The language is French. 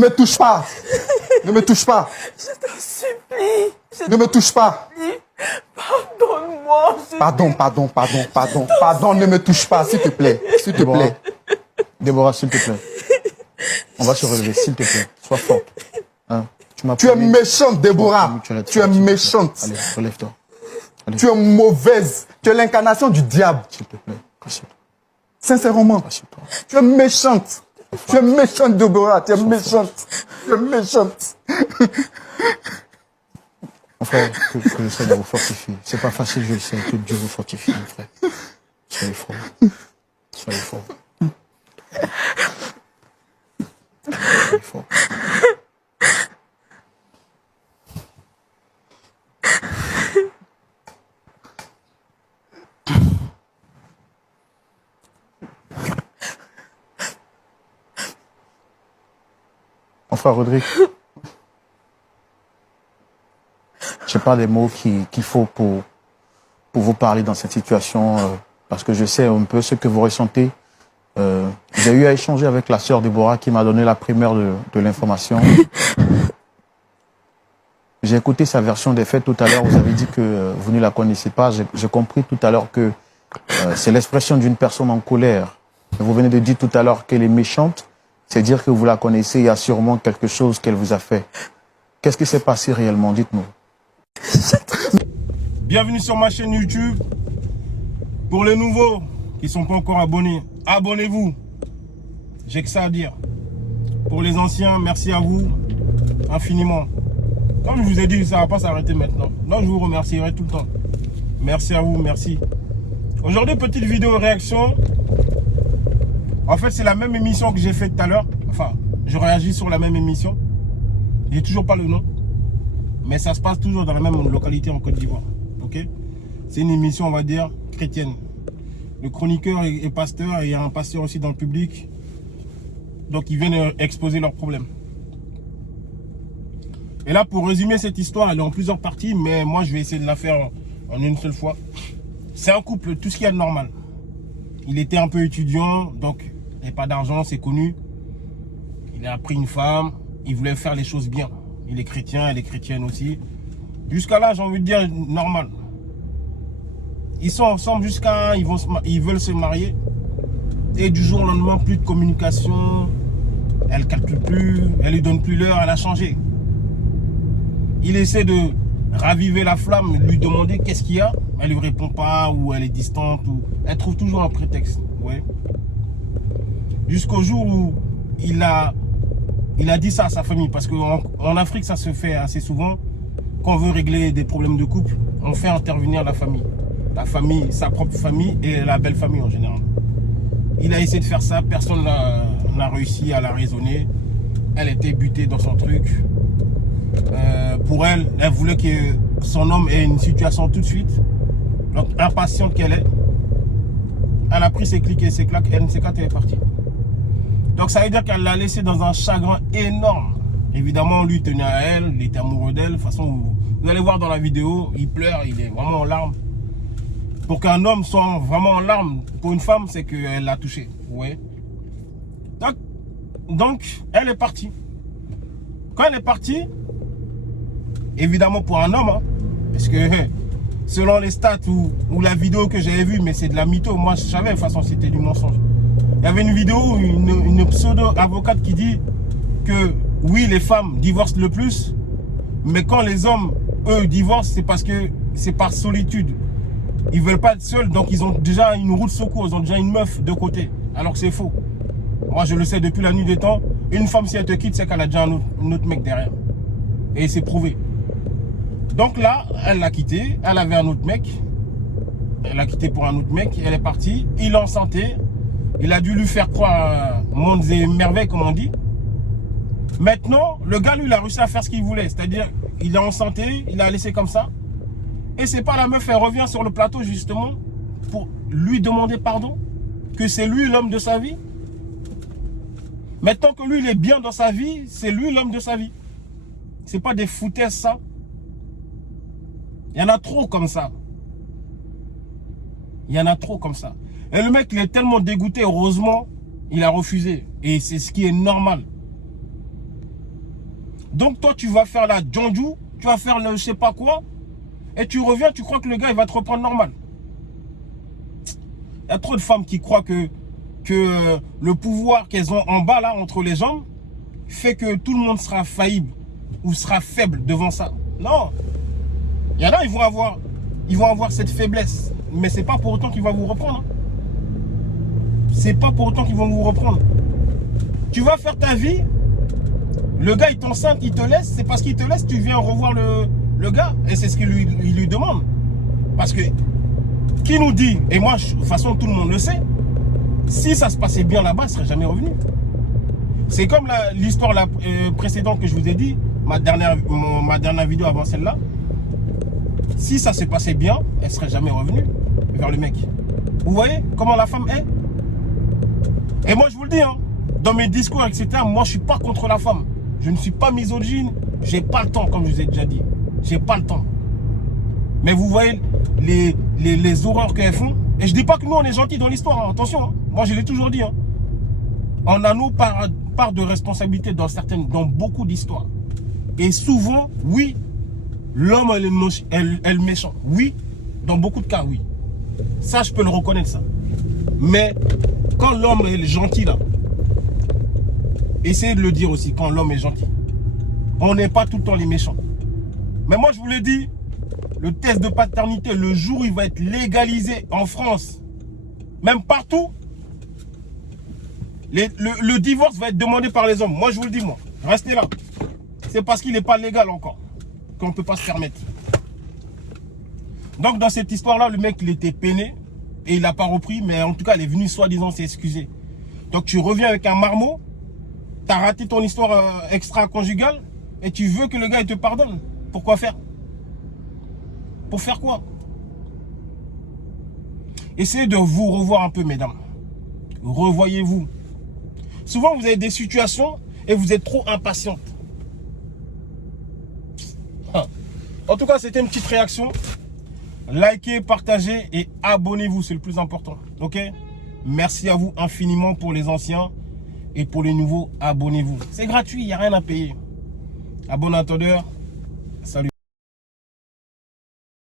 Ne me touche pas. Ne me touche pas. Je t'en supplie. Ne me touche pas. Pardonne-moi. Pardon, ne me touche pas, s'il te plaît. S'il te plaît. Déborah, s'il te plaît. On va se relever, s'il te plaît. Sois forte. Hein? Tu es méchante, Déborah. Tu es méchante. Allez, relève-toi. Tu es mauvaise. Tu es l'incarnation du diable. S'il te plaît, casse-toi. Sincèrement. Tu es méchante. Tu es méchante, Déborah. Tu es méchante. Tu es méchante. Mon frère, que le Seigneur vous fortifie. C'est pas facile, je le sais, que Dieu vous fortifie, mon frère. Soyez fort. Soyez fort. Soyez fort. Mon frère Rodrigue, je sais pas des mots qu'il faut pour vous parler dans cette situation, parce que je sais un peu ce que vous ressentez. J'ai eu à échanger avec la sœur Déborah qui m'a donné la primeur de l'information. J'ai écouté sa version des faits tout à l'heure. Vous avez dit que vous ne la connaissez pas. J'ai compris tout à l'heure que c'est l'expression d'une personne en colère. Vous venez de dire tout à l'heure qu'elle est méchante. C'est dire que vous la connaissez, il y a sûrement quelque chose qu'elle vous a fait. Qu'est-ce qui s'est passé réellement? Dites-nous. Bienvenue sur ma chaîne YouTube. Pour les nouveaux qui ne sont pas encore abonnés, abonnez-vous. J'ai que ça à dire. Pour les anciens, merci à vous infiniment. Comme je vous ai dit, ça ne va pas s'arrêter maintenant. Donc je vous remercierai tout le temps. Merci à vous, merci. Aujourd'hui, petite vidéo réaction. En fait, c'est la même émission que j'ai faite tout à l'heure. Enfin, je réagis sur la même émission. J'ai toujours pas le nom. Mais ça se passe toujours dans la même localité en Côte d'Ivoire. Ok? C'est une émission, on va dire, chrétienne. Le chroniqueur est pasteur et il y a un pasteur aussi dans le public. Donc, ils viennent exposer leurs problèmes. Et là, pour résumer cette histoire, elle est en plusieurs parties, mais moi, je vais essayer de la faire en une seule fois. C'est un couple, tout ce qu'il y a de normal. Il était un peu étudiant, donc il n'avait pas d'argent, c'est connu. Il a pris une femme, il voulait faire les choses bien. Il est chrétien, elle est chrétienne aussi. Jusqu'à là, j'ai envie de dire, normal. Ils sont ensemble jusqu'à... Ils veulent se marier. Et du jour au lendemain, plus de communication. Elle ne calcule plus, elle lui donne plus l'heure, elle a changé. Il essaie de raviver la flamme, lui demander qu'est-ce qu'il y a. Elle ne lui répond pas, ou elle est distante, ou elle trouve toujours un prétexte. Ouais. Jusqu'au jour où il a dit ça à sa famille. Parce qu'en Afrique, ça se fait assez souvent. Quand on veut régler des problèmes de couple, on fait intervenir la famille. La famille, sa propre famille et la belle famille en général. Il a essayé de faire ça, personne n'a réussi à la raisonner. Elle était butée dans son truc. Pour elle, elle voulait que son homme ait une situation tout de suite. Donc, impatiente qu'elle est, elle a pris ses clics et ses claques, NC4 est partie. Donc, ça veut dire qu'elle l'a laissé dans un chagrin énorme. Évidemment, lui tenait à elle, il était amoureux d'elle. De toute façon, vous allez voir dans la vidéo, il pleure, il est vraiment en larmes. Pour qu'un homme soit vraiment en larmes pour une femme, c'est qu'elle l'a touché. Ouais. Donc, elle est partie. Quand elle est partie, évidemment pour un homme, hein, parce que selon les stats ou la vidéo que j'avais vue, mais c'est de la mytho, moi je savais de toute façon c'était du mensonge. Il y avait une vidéo, une pseudo-avocate qui dit que oui, les femmes divorcent le plus, mais quand les hommes, eux, divorcent, c'est parce que c'est par solitude. Ils veulent pas être seuls, donc ils ont déjà une roue de secours, ils ont déjà une meuf de côté, alors que c'est faux. Moi je le sais depuis la nuit des temps, une femme si elle te quitte, c'est qu'elle a déjà un autre mec derrière. Et c'est prouvé. Donc là, elle l'a quitté, elle avait un autre mec, elle l'a quitté pour un autre mec, elle est partie, il est enceinté, il a dû lui faire croire mondes et merveilles comme on dit. Maintenant, le gars lui il a réussi à faire ce qu'il voulait, c'est-à-dire il est enceinté, il l'a laissé comme ça, et c'est pas la meuf, elle revient sur le plateau justement pour lui demander pardon, que c'est lui l'homme de sa vie. Maintenant que lui il est bien dans sa vie, c'est lui l'homme de sa vie. C'est pas des foutaises ça. Il y en a trop comme ça. Il y en a trop comme ça. Et le mec, il est tellement dégoûté, heureusement, il a refusé. Et c'est ce qui est normal. Donc toi, tu vas faire la djandjou, tu vas faire le je sais pas quoi, et tu reviens, tu crois que le gars, il va te reprendre normal. Il y a trop de femmes qui croient que le pouvoir qu'elles ont en bas, là, entre les jambes, fait que tout le monde sera faillible ou sera faible devant ça. Non. Il y en a, ils vont avoir cette faiblesse. Mais c'est pas pour autant qu'ils vont vous reprendre. Hein. C'est pas pour autant qu'ils vont vous reprendre. Tu vas faire ta vie, le gars il t'enceinte, il te laisse, c'est parce qu'il te laisse, tu viens revoir le gars. Et c'est ce qu'il lui demande. Parce que, qui nous dit, et moi, de toute façon tout le monde le sait, si ça se passait bien là-bas, il ne serait jamais revenu. C'est comme l'histoire précédente que je vous ai dit, ma dernière vidéo avant celle-là. Si ça se passait bien, elle ne serait jamais revenue vers le mec. Vous voyez comment la femme est? Et moi je vous le dis, hein, dans mes discours, etc., moi je ne suis pas contre la femme. Je ne suis pas misogyne, j'ai pas le temps, comme je vous ai déjà dit. J'ai pas le temps. Mais vous voyez les horreurs qu'elles font. Et je dis pas que nous on est gentils dans l'histoire, hein. Attention, hein. Moi je l'ai toujours dit. Hein. On a nos part de responsabilité dans beaucoup d'histoires. Et souvent, oui, l'homme est le méchant. Oui, dans beaucoup de cas, oui. Ça, je peux le reconnaître, ça. Mais quand l'homme est gentil, là, essayez de le dire aussi, quand l'homme est gentil. On n'est pas tout le temps les méchants. Mais moi, je vous l'ai dit, le test de paternité, le jour où il va être légalisé en France, même partout, le divorce va être demandé par les hommes. Moi, je vous le dis, moi. Restez là. C'est parce qu'il n'est pas légal encore qu'on ne peut pas se permettre. Donc, dans cette histoire-là, le mec, il était peiné et il n'a pas repris, mais en tout cas, il est venu soi-disant s'excuser. Donc, tu reviens avec un marmot, tu as raté ton histoire extra-conjugale et tu veux que le gars il te pardonne. Pourquoi faire? Pour faire quoi? Essayez de vous revoir un peu, mesdames. Revoyez-vous. Souvent, vous avez des situations et vous êtes trop impatiente. En tout cas, c'était une petite réaction. Likez, partagez et abonnez-vous, c'est le plus important. Ok? Merci à vous infiniment pour les anciens et pour les nouveaux, abonnez-vous. C'est gratuit, il n'y a rien à payer. À bon entendeur, salut.